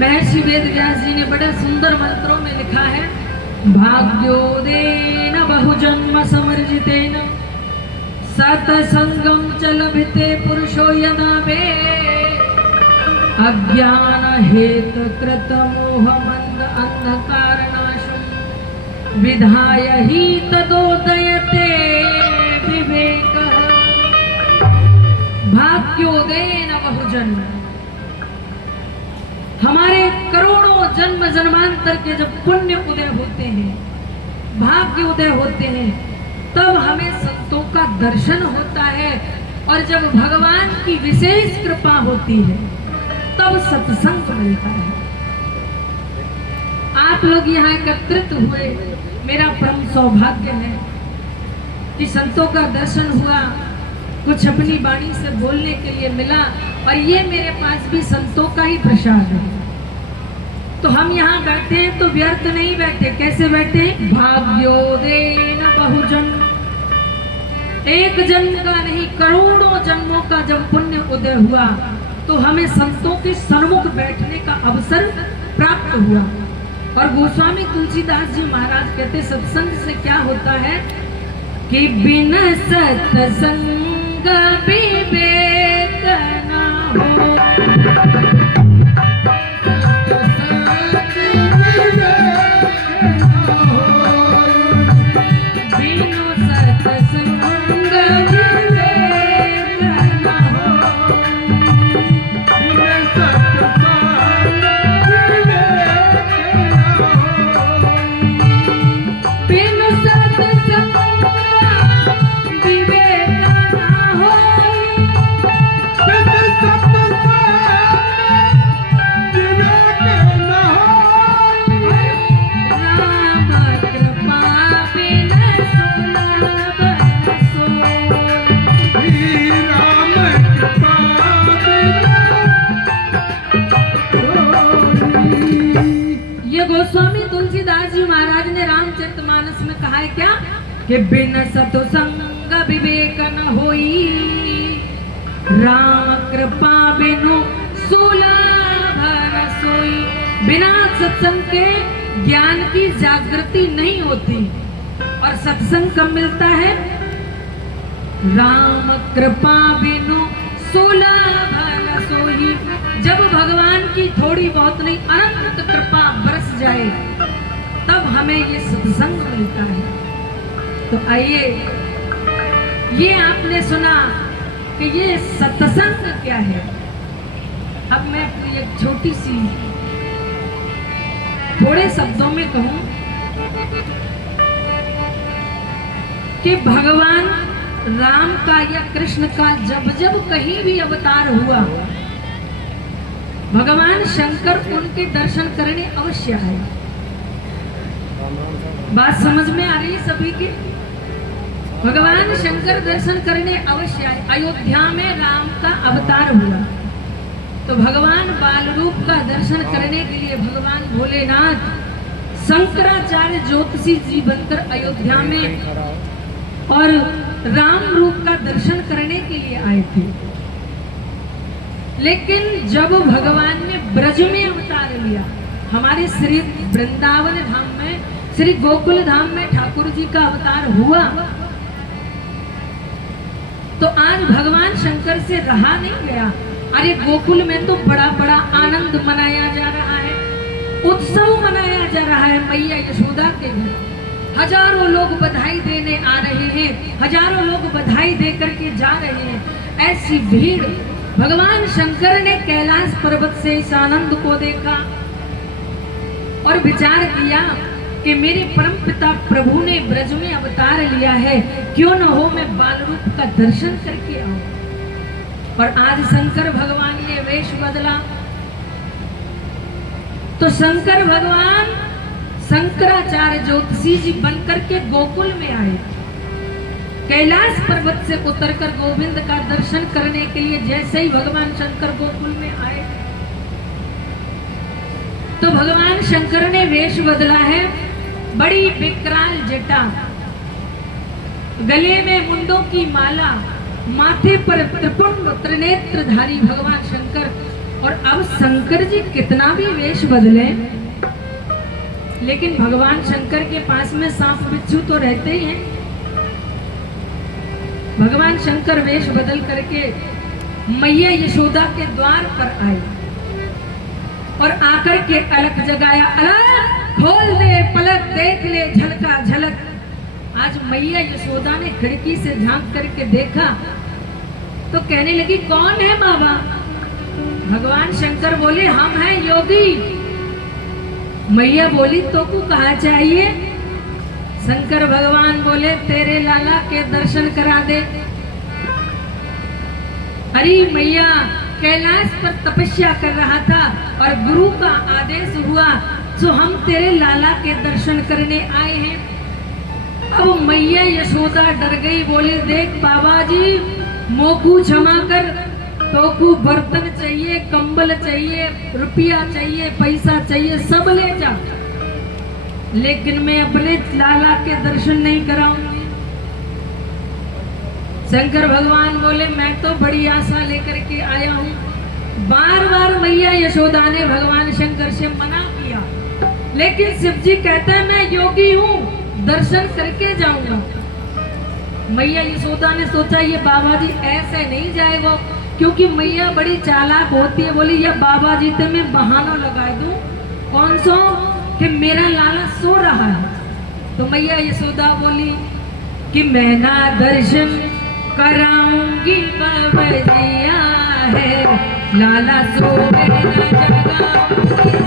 महर्षि वेदव्यास जी ने बड़े सुंदर मंत्रों में लिखा है, भाग्योदेन बहुजन्म समर्जितेन सतसंगम च लभते पुरुषो यदा वे अज्ञान हेतु कृत मोह मंद अंधकारनाशम विधाय ही तदोदयते विवेक। भाग्योदेन बहुजन्म, हमारे करोड़ों जन्म जन्मांतर के जब पुण्य उदय होते हैं, भाग्य उदय होते हैं, तब हमें संतों का दर्शन होता है। और जब भगवान की विशेष कृपा होती है तब सत्संग मिलता है। आप लोग यहाँ एकत्रित हुए, मेरा परम सौभाग्य है कि संतों का दर्शन हुआ, कुछ अपनी वाणी से बोलने के लिए मिला, और ये मेरे पास भी संतों का ही प्रसाद है। तो हम यहाँ बैठे हैं तो व्यर्थ नहीं बैठे। कैसे बैठे? भाग्योदेन बहुजन, एक जन्म का नहीं करोड़ों जन्मों का जब पुण्य उदय हुआ तो हमें संतों के सन्मुख बैठने का अवसर प्राप्त हुआ। और गोस्वामी तुलसीदास जी महाराज कहते सत्संग से क्या होता है कि बिना सत्संग विवेक न हो। गोस्वामी तुलसीदास जी महाराज ने रामचरितमानस में कहा है क्या कि बिन सत्संग विवेक न होई, राम कृपा बिनु सुलभ रसोई। बिना सत्संग के ज्ञान की जागृति नहीं होती। और सत्संग कब मिलता है? राम कृपा बिनु सुलभ रसोई, जब भगवान की थोड़ी बहुत नहीं अनंत कृपा बरस जाए तब हमें ये सत्संग मिलता है। तो आइए, ये आपने सुना कि ये सत्संग क्या है। अब मैं अपनी एक छोटी सी थोड़े शब्दों में कहूं कि भगवान राम का या कृष्ण का जब जब कहीं भी अवतार हुआ, भगवान शंकर उनके दर्शन करने अवश्य आए। बात समझ में आ रही है सभी की? भगवान शंकर दर्शन करने अवश्य आए। अयोध्या में राम का अवतार हुआ तो भगवान बाल रूप का दर्शन करने के लिए भगवान भोलेनाथ शंकराचार्य ज्योतिषी जी बनकर अयोध्या में और राम रूप का दर्शन करने के लिए आए थे। लेकिन जब भगवान ने ब्रज में अवतार लिया, हमारे श्री वृंदावन धाम में, श्री गोकुल धाम में ठाकुर जी का अवतार हुआ, तो आज भगवान शंकर से रहा नहीं गया। अरे गोकुल में तो बड़ा बड़ा आनंद मनाया जा रहा है, उत्सव मनाया जा रहा है मैया यशोदा के घर। हजारों लोग बधाई देने आ रहे हैं, हजारों लोग बधाई दे करके जा रहे हैं। ऐसी भीड़, भगवान शंकर ने कैलाश पर्वत से इस आनंद को देखा और विचार किया कि मेरे परम पिता प्रभु ने ब्रज में अवतार लिया है, क्यों न हो मैं बाल रूप का दर्शन करके आऊं। और आज शंकर भगवान ने वेश बदला तो शंकर भगवान शंकराचार्य ज्योतिषी जी बनकर के गोकुल में आए। कैलाश पर्वत से उतरकर गोविंद का दर्शन करने के लिए जैसे ही भगवान शंकर गोकुल में आए तो भगवान शंकर ने वेश बदला है। बड़ी विकराल जटा, गले में मुंडों की माला, माथे पर त्रिपुंड त्रिनेत्रधारी भगवान शंकर और अब शंकर जी कितना भी वेश बदले, लेकिन भगवान शंकर के पास में सांप बिच्छू तो रहते ही हैं। भगवान शंकर वेश बदल करके मैया यशोदा के द्वार पर आए और आकर के अलख जगाया, अलख खोल दे पलक देख ले झलका झलक। आज मैया यशोदा ने खिड़की से झांक करके देखा तो कहने लगी, कौन है बाबा? भगवान शंकर बोले, हम हैं योगी। मैया बोली, तो को कहा चाहिए? शंकर भगवान बोले, तेरे लाला के दर्शन करा दे। अरे मैया कैलाश पर तपस्या कर रहा था और गुरु का आदेश हुआ तो हम तेरे लाला के दर्शन करने आए हैं। अब मैया यशोदा डर गई, बोली, देख बाबा जी, मोकू क्षमा कर, तोकू बर्तन चाहिए, कंबल चाहिए, रुपया चाहिए, पैसा चाहिए, सब ले जा, लेकिन मैं अपने लाला के दर्शन नहीं कराऊंगी। शंकर भगवान बोले, मैं तो बड़ी आशा लेकर के आया हूँ। बार बार मैया यशोदा ने भगवान शंकर से मना किया, लेकिन शिव जी कहते हैं, मैं योगी हूँ, दर्शन करके जाऊंगा। मैया यशोदा ने सोचा, ये बाबा जी ऐसे नहीं जाएगा, क्योंकि मैया बड़ी चालाक होती है। बोली, ये बाबा जी तो मैं बहाना लगा दूं, कौन सो, कि मेरा लाला सो रहा है। तो मैया यशोदा बोली कि मैं ना दर्शन कराऊंगी, बाबजिया है, लाला सोवे न जगाऊंगी।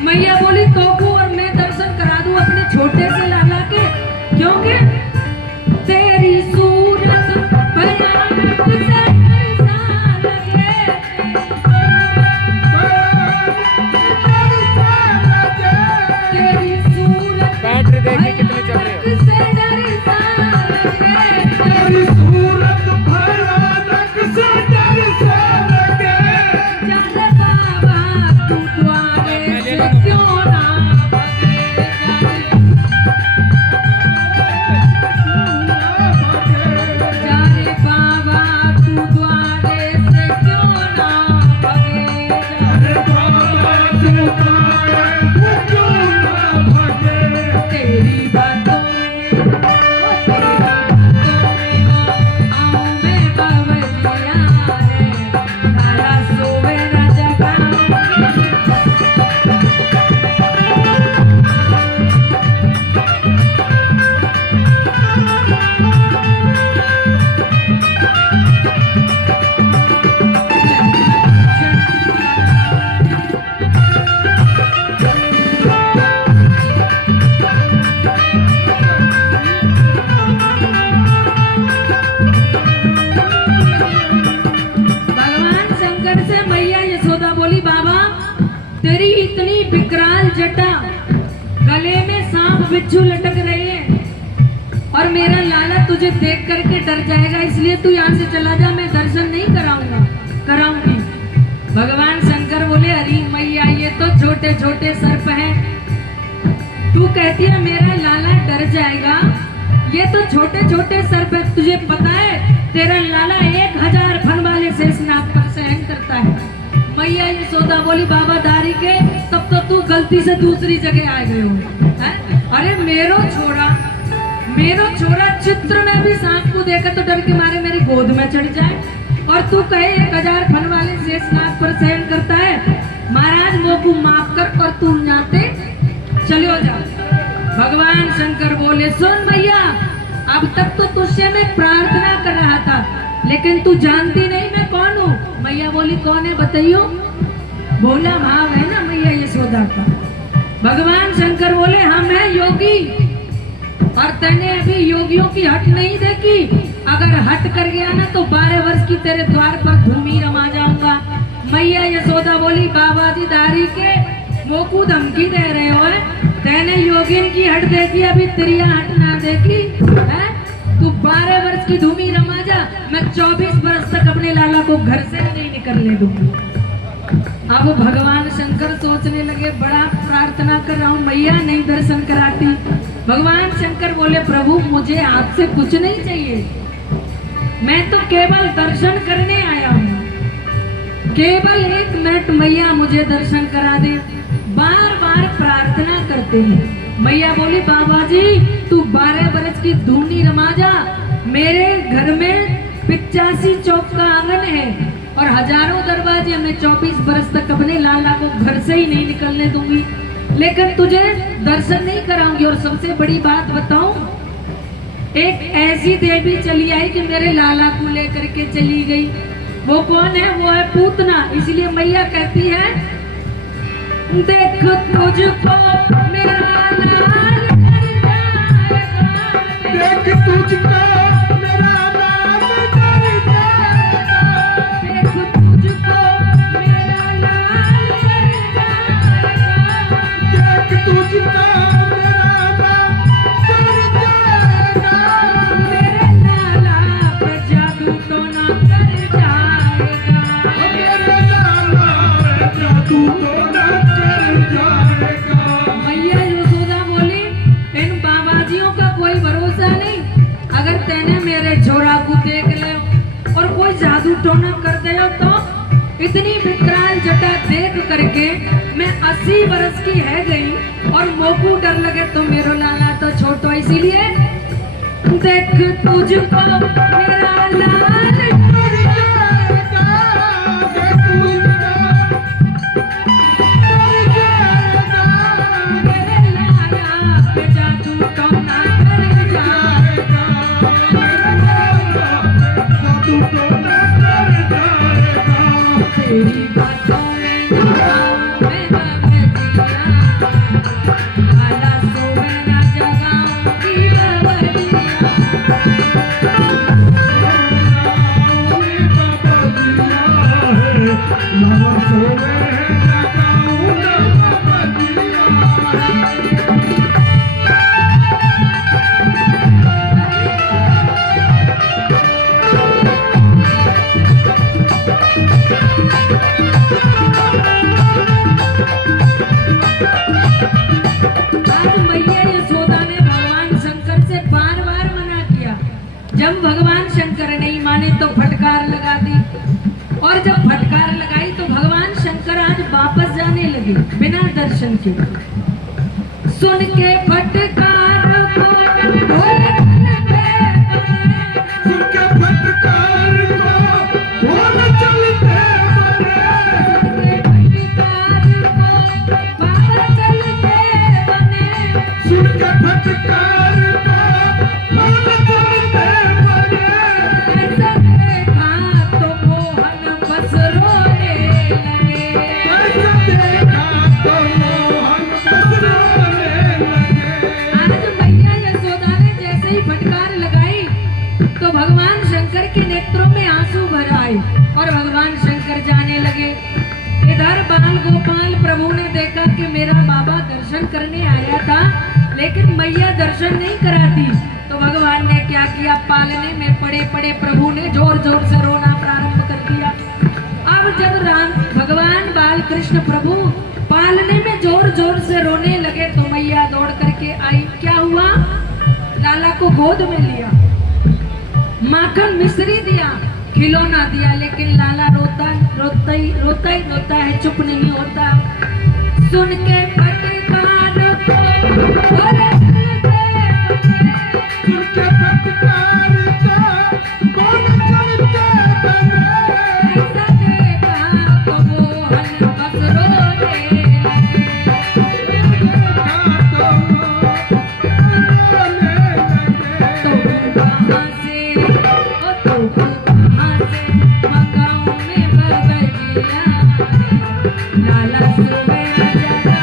मैया बोली, तोकू और मैं दर्शन करा दूं अपने छोटे से लाला के, क्योंकि तेरी सूरत भयानक से ऐसा लगे, तेरी सूरत बैटरी देखिए कितनी चल रही है, से डरसा लगे, तेरी सूरत भयानक से डरसा लगे। जाने बाबा तू द्वारे से क्यों ना भगे, जाने बाबा तू द्वारे से क्यों ना भगे, जाने बाबा तू द्वारे से क्यों ना भगे। तेरी बातों में आऊं मैं बाबजिया है, लाला सोवे न जगाऊंगी। भगवान शंकर से मैया यशोदा बोली, बाबा तेरी इतनी विकराल जटा, गले में सांप बिच्छू लटक रहे हैं और मेरा लाला तुझे देख करके डर जाएगा, इसलिए तू यहाँ से चला जा, मैं दर्शन नहीं कराऊंगी। भगवान शंकर बोले, अरे मैया ये तो छोटे छोटे सर्प हैं, तू कहती है मेरा लाला डर जाएगा, ये तो छोटे छोटे सर्प है, तुझे पता है तेरा लाला 1000 फन वाले शेषनाग पर शयन करता है। मैया यशोदा बोली बाबा दारी के तब तो तू गलती से दूसरी जगह आ गए हो हैं? अरे मेरो छोरा चित्र ने भी सांप को देखा तो डर के मारे मेरी गोद में चढ़ जाए और तू कहे 1000 फन वाले शेषनाग पर शयन करता है। महाराज मोकू माफ कर और तू जाते चलो जा। भगवान शंकर बोले सुन भैया, अब तक तो तुझसे मैं प्रार्थना कर रहा था लेकिन तू जानती नहीं मैं कौन हूँ। मैया बोली कौन है बताइयो। भोला भाव है ना मैया यशोदा का। भगवान शंकर बोले हम हैं योगी और तने अभी योगियों की हट नहीं देखी। अगर हट कर गया ना तो 12 वर्ष की तेरे द्वार पर धूमी रमा जाऊंगा। मैया यशोदा बोली बाबा जी दारी के मोकू धमकी दे रहे हो है? तैने योगिन की हट देखी अभी तेरी हट ना देखी है? तू 12 वर्ष की धूमी रमा जा, मैं 24 वर्ष तक अपने लाला को घर से नहीं निकलने दूंगी। अब भगवान शंकर सोचने लगे बड़ा प्रार्थना कर रहा हूँ मैया नहीं दर्शन कराती। भगवान शंकर बोले प्रभु मुझे आपसे कुछ नहीं चाहिए, मैं तो केवल दर्शन करने आया हूँ। केवल 1 मिनट मैया मुझे दर्शन करा दे। बार बार प्रार्थना करते हैं। मैया बोली बाबा जी तू 12 वर्ष की धूनी रमा जा, मेरे घर में 85 चौक का आंगन है और हजारों दरवाजे, मैं 24 वर्ष तक अपने लाला को घर से ही नहीं निकलने दूंगी, लेकिन तुझे दर्शन नहीं कराऊंगी। और सबसे बड़ी बात बताऊं, एक ऐसी देवी चली आई कि मेरे लाला को लेकर के चली गई। वो कौन है? वो है पूतना। इसलिए मैया कहती है देख तुझको मेरा लाल कर जाएगा, देख तुझको मेरा नाम कर जाएगा, देख तुझको मेरा लाल कर जाएगा, देख तुझको मेरा नाम कर जाएगा, मेरे लाला पे जादू टोना कर जाएगा, मेरे लाला जादू टोना कर जाएगा। मैया यशोदा बोली इन बाबाजियों का कोई भरोसा नहीं। अगर तेने मेरे छोरा को देख ले और कोई जादू टोना कर दे तो इतनी विकराल जटा देख करके मैं 80 वर्ष की है गई और मोकू डर लगे तो मेरो लाला तो छोटो। इसीलिए देख तुझको मेरा लाल कर जाएगा, देख तुझको कर जाएगा, मेरे लाला पे जादू टोना कर जाएगा। मेरा लाला जादू टोना कर जाएगा। तेरी बातों में मैं बबलिया, लाला सोवे ना जगाऊंगी बबलिया। लाला सोवे जगाऊं ना बबलिया। आज मैया यशोदा ने भगवान शंकर से बार बार मना किया। जब भगवान शंकर नहीं माने तो फटकार लगा दी और जब फटकार लगाई तो भगवान शंकर आज वापस जाने लगे बिना दर्शन के। सुन के फटकार को भोले सुन के फटकार को बोल चलते बने, सुन के फटकार को बोल चलते बने, ऐसा देखा तो मोहन बस रोने लगे। आज मैया यशोदा ने जैसे ही फटकार लगाई तो भगवान शंकर के नेत्रों में आंसू भर आए और भगवान शंकर जाने लगे। इधर बाल गोपाल प्रभु ने देखा कि मेरा बाबा दर्शन करने आया था लेकिन मैया दर्शन नहीं कराती, तो भगवान ने क्या किया, पालने में पड़े पड़े प्रभु ने जोर जोर से रोना प्रारंभ कर दिया। अब जब भगवान बाल कृष्ण प्रभु पालने में जोर जोर से रोने लगे तो मैया दौड़ करके आई। क्या हुआ, लाला को गोद में लिया, माखन मिश्री दिया, खिलौना दिया, लेकिन लाला रोता रोता है, चुप नहीं होता। सुन के फटकार को बोले सुन के फटकार को बोले चलते बने। ऐसा देखा तो मोहन बस रोने लगे। तो कहाँ से मंगाऊं मैं बबजिया, लाला सुबह जरा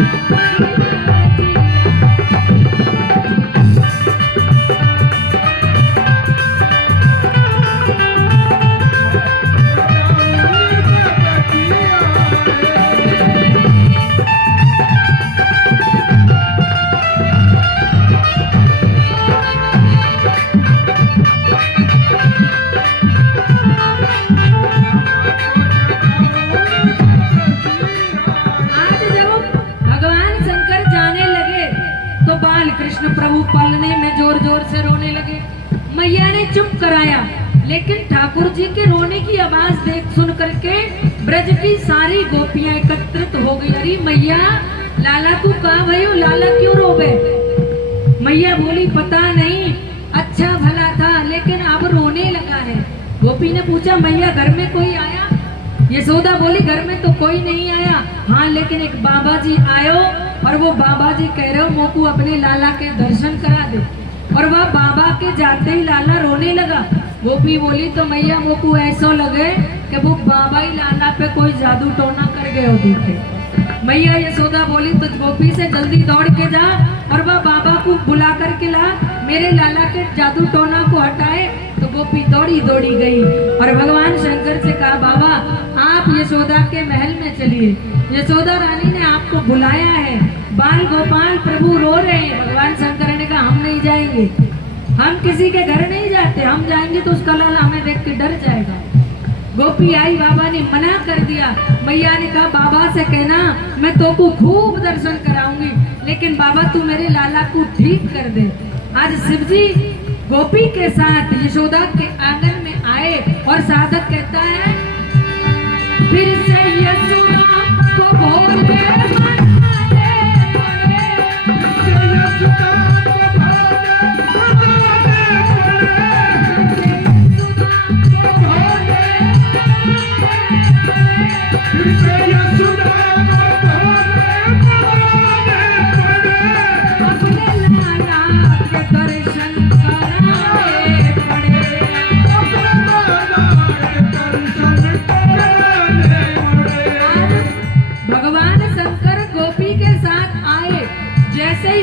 कृष्ण प्रभु पालने में जोर जोर से रोने लगे। मैया ने चुप कराया, लेकिन ठाकुर जी के रोने की आवाज देख सुन करके ब्रज की सारी गोपियां एकत्रित हो गई। अरे मैया, लाला को कहा भयो, लाला क्यों रोवे? मैया बोली पता नहीं, अच्छा भला था लेकिन अब रोने लगा है। गोपी ने पूछा मैया घर में कोई आया? यशोदा बोली घर में तो कोई नहीं आया, हाँ लेकिन एक बाबा जी आयो और वो बाबा जी कह रहे हो मोकू अपने लाला के दर्शन करा दे। और वह बाबा के जाते ही लाला रोने लगा। गोपी बोली तो मैया मोकू ऐसा लगे कि वो बाबा ही लाला पे कोई जादू टोना कर गए हो दिखे। मैया यशोदा बोली तो गोपी से जल्दी दौड़ के जा और वह बाबा को बुला करके ला, मेरे लाला के जादू टोना को हटाए। तो गोपी दौड़ी दौड़ी गई और भगवान शंकर से कहा बाबा आप यशोदा के महल में चलिए, यशोदा रानी ने आपको बुलाया है, बाल गोपाल प्रभु रो रहे हैं। भगवान शंकर ने कहा हम नहीं जाएंगे, हम किसी के घर नहीं जाते, हम जाएंगे तो उसका लाला हमें देख के डर जाएगा। गोपी आई, बाबा ने मना कर दिया। मैया ने कहा बाबा से कहना मैं तो को खूब दर्शन कराऊंगी, लेकिन बाबा तू मेरे लाला को ठीक कर दे। आज शिवजी गोपी के साथ यशोदा के आंगन में आए और साधक कहता है फिर से यशोदा को बोले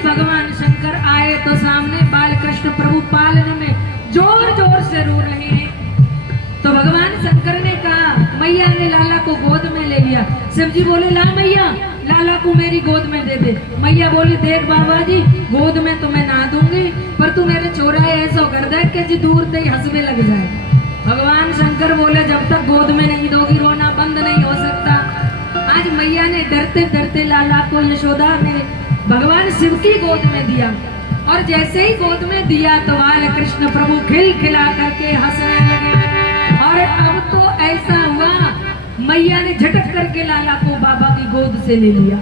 भगवान शंकर आए तो सामने बालकृष्ण प्रभु पालने में जोर जोर से रो रहे हैं। तो भगवान शंकर ने कहा मैया ने लाला को गोद में ले लिया। शिवजी बोले ला मैया, लाला को मेरी गोद में दे दे। मैया बोली देख बाबा जी गोद में तो मैं ना दूंगी, पर तू मेरे चोराए ऐसा कर दे कि जी दूर से ही हंसने लग जाए। भगवान शंकर बोले जब तक गोद में नहीं दोगी रोना बंद नहीं हो सकता। आज मैया ने डरते डरते लाला को यशोदा ने भगवान शिव की गोद में दिया और जैसे ही गोद में दिया तो बाल कृष्ण प्रभु खिलखिला करके हंसने लगे। और अब तो ऐसा हुआ मैया ने झटक करके लाला को बाबा की गोद से ले लिया।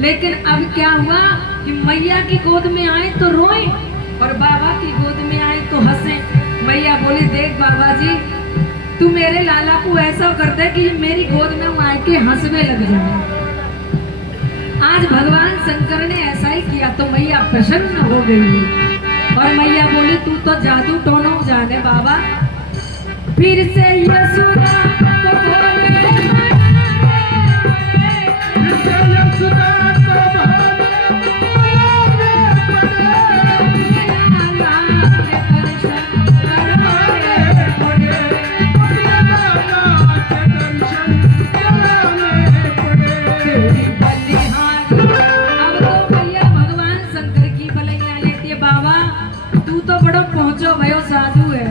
लेकिन अब क्या हुआ कि मैया की गोद में आए तो रोए और बाबा की गोद में आए तो हंसे। मैया बोली देख बाबा जी तू मेरे लाला को ऐसा कर दे कि मेरी गोद में वो आके हंसने लग जाए। आज भगवान शंकर ने ऐसा ही किया तो मैया प्रसन्न हो गई और मैया बोली तू तो जादू टोना जाने बाबा। फिर से यशोदा को बोले पहुंचो भयो साधु है?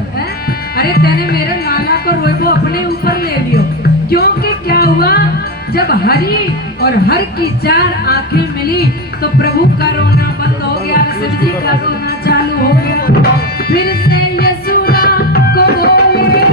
अरे तेने मेरे लाला को रोइबो अपने ऊपर ले लियो। क्योंकि क्या हुआ जब हरि और हर की चार आंखें मिली तो प्रभु का रोना बंद हो गया, शिव जी का रोना चालू हो गया। फिर से यशोदा को बोले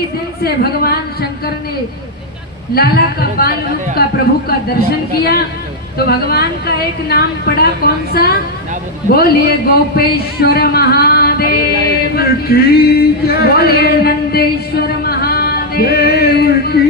उसी दिन से भगवान शंकर ने लाला का बाल रूप का प्रभु का दर्शन किया तो भगवान का एक नाम पड़ा, कौन सा? बोलिए गोपेश्वर महादेव की जय बोलिए नंदेश्वर महादेव देव की